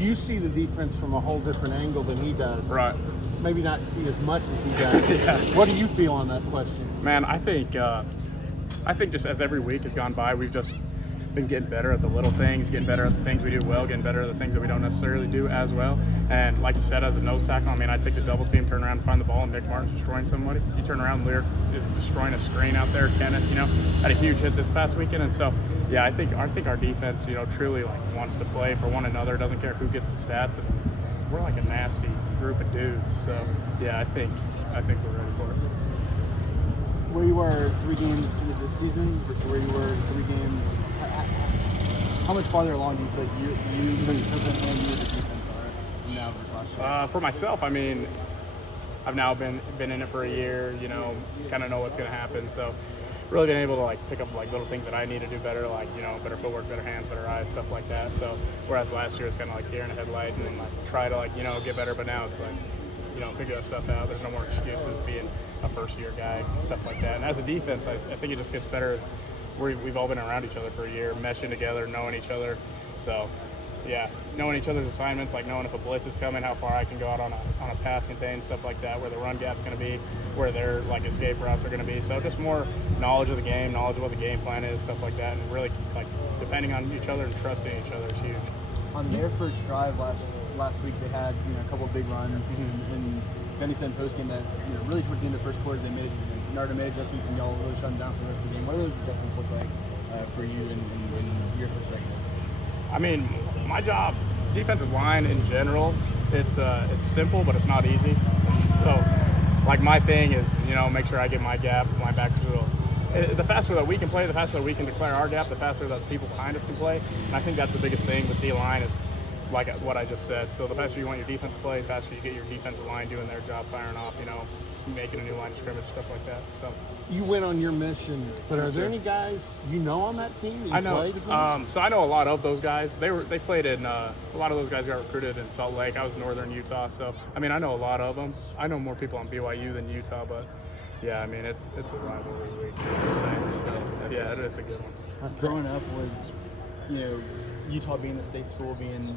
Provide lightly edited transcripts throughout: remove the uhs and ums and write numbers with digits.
you see the defense from a whole different angle than he does. Right. Maybe not see as much as he does. Yeah. What do you feel on that question? Man, I think just as every week has gone by, we've just been getting better at the little things, getting better at the things we do well, getting better at the things that we don't necessarily do as well. And like you said, as a nose tackle, I mean, I take the double team, turn around, find the ball, and Nick Martin's destroying somebody. You turn around, Lear is destroying a screen out there. Kenneth, had a huge hit this past weekend. And so, yeah, I think our defense, truly wants to play for one another, doesn't care who gets the stats. And we're like a nasty group of dudes. So, yeah, I think we're ready for it. Where you were 3 games into this season versus where you were 3 games, how much farther along do you feel like you Kirkland and you as a defense are from now versus last year? For myself, I mean, I've now been in it for a year, kind of know what's going to happen. So really been able to pick up little things that I need to do better, better footwork, better hands, better eyes, stuff like that. So whereas last year was kind of like deer in the headlight and then try to get better, but now it's figure that stuff out. There's no more excuses being a first-year guy, stuff like that. And as a defense, I think it just gets better as we've all been around each other for a year, meshing together, knowing each other. So, yeah, knowing each other's assignments, knowing if a blitz is coming, how far I can go out on a pass contain, stuff like that, where the run gap's going to be, where their escape routes are going to be. So just more knowledge of the game, knowledge of what the game plan is, stuff like that, and really depending on each other and trusting each other is huge. On their first drive last week, they had a couple of big runs, and Benny said in postgame that really towards the end of the first quarter they made Narda made adjustments and y'all really shut them down for the rest of the game. What do those adjustments look like for you in your perspective? I mean, my job, defensive line in general, it's simple, but it's not easy. So, my thing is, make sure I get my gap, my back to the faster that we can play, the faster that we can declare our gap, the faster that the people behind us can play. And I think that's the biggest thing with D-line is like what I just said. So the faster you want your defense to play, the faster you get your defensive line doing their job, firing off, making a new line of scrimmage, stuff like that. So you went on your mission, but are there any guys on that team that you played against? So I know a lot of those guys. They played in a lot of those guys got recruited in Salt Lake. I was in northern Utah, so I mean I know a lot of them. I know more people on BYU than Utah, but yeah, I mean it's a rivalry week. I'm saying. So yeah, it's a good one. Growing up was Utah being the state school, being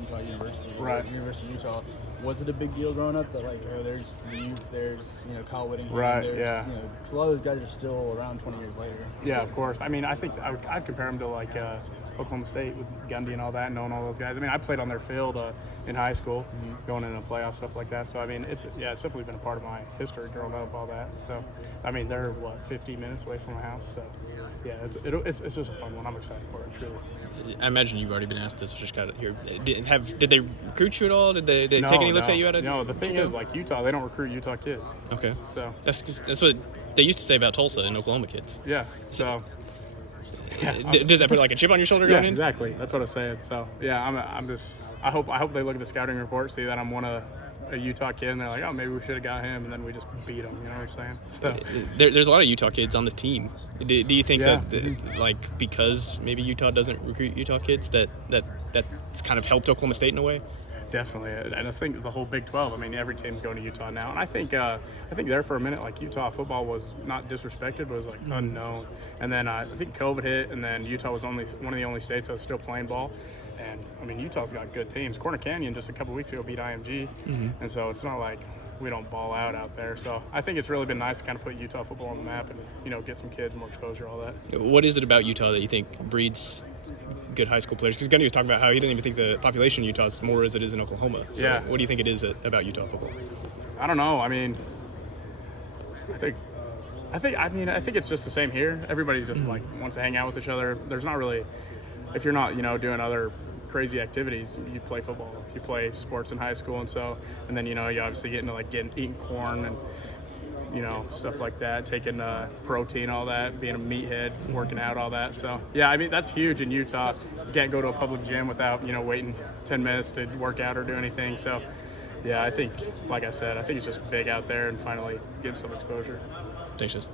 Utah University, right? University of Utah. Was it a big deal growing up that there's Leeds, there's Kyle Whittingham, right? There's, yeah. Because a lot of those guys are still around 20 years later. Yeah, of course. I mean, I think I'd compare them to Oklahoma State with Gundy and all that, knowing all those guys. I mean, I played on their field in high school, going into the playoffs, stuff like that. So I mean, it's definitely been a part of my history growing up, all that. So I mean, they're 50 minutes away from my house. So yeah, it's just a fun one. I'm excited for it, truly. I imagine you've already been asked this. Just got here. Did they recruit you at all? Did they take any looks at you? No, the thing is, Utah, they don't recruit Utah kids. Okay. So that's what they used to say about Tulsa and Oklahoma kids. Yeah. So. Yeah, does that put a chip on your shoulder going in? Exactly. That's what I'm saying. So yeah, I hope they look at the scouting report, see that I'm a Utah kid, and they're like, oh, maybe we should have got him, and then we just beat him. You know what I'm saying? So there's a lot of Utah kids on this team. Do you think that because maybe Utah doesn't recruit Utah kids that's kind of helped Oklahoma State in a way? Definitely, and I think the whole Big 12. I mean, every team's going to Utah now, and I think there for a minute, Utah football was not disrespected, but was unknown. And then I think COVID hit, and then Utah was only one of the only states that was still playing ball. And I mean, Utah's got good teams. Corner Canyon just a couple weeks ago beat IMG, and so it's not like we don't ball out there. So I think it's really been nice to kind of put Utah football on the map and get some kids more exposure, all that. What is it about Utah that you think breeds good high school players? Because Gundy was talking about how he didn't even think the population in Utah is more as it is in Oklahoma. So yeah. What do you think it is about Utah football? I don't know. I mean, I think it's just the same here. Everybody just wants to hang out with each other. There's not really, if you're not doing other crazy activities, you play football, you play sports in high school, and then you obviously get into eating corn and stuff like that, taking protein, all that, being a meathead, working out, all that. So yeah, I mean that's huge in Utah. You can't go to a public gym without waiting 10 minutes to work out or do anything. So yeah, I think, like I said, I think it's just big out there and finally getting some exposure. Thanks, Jess.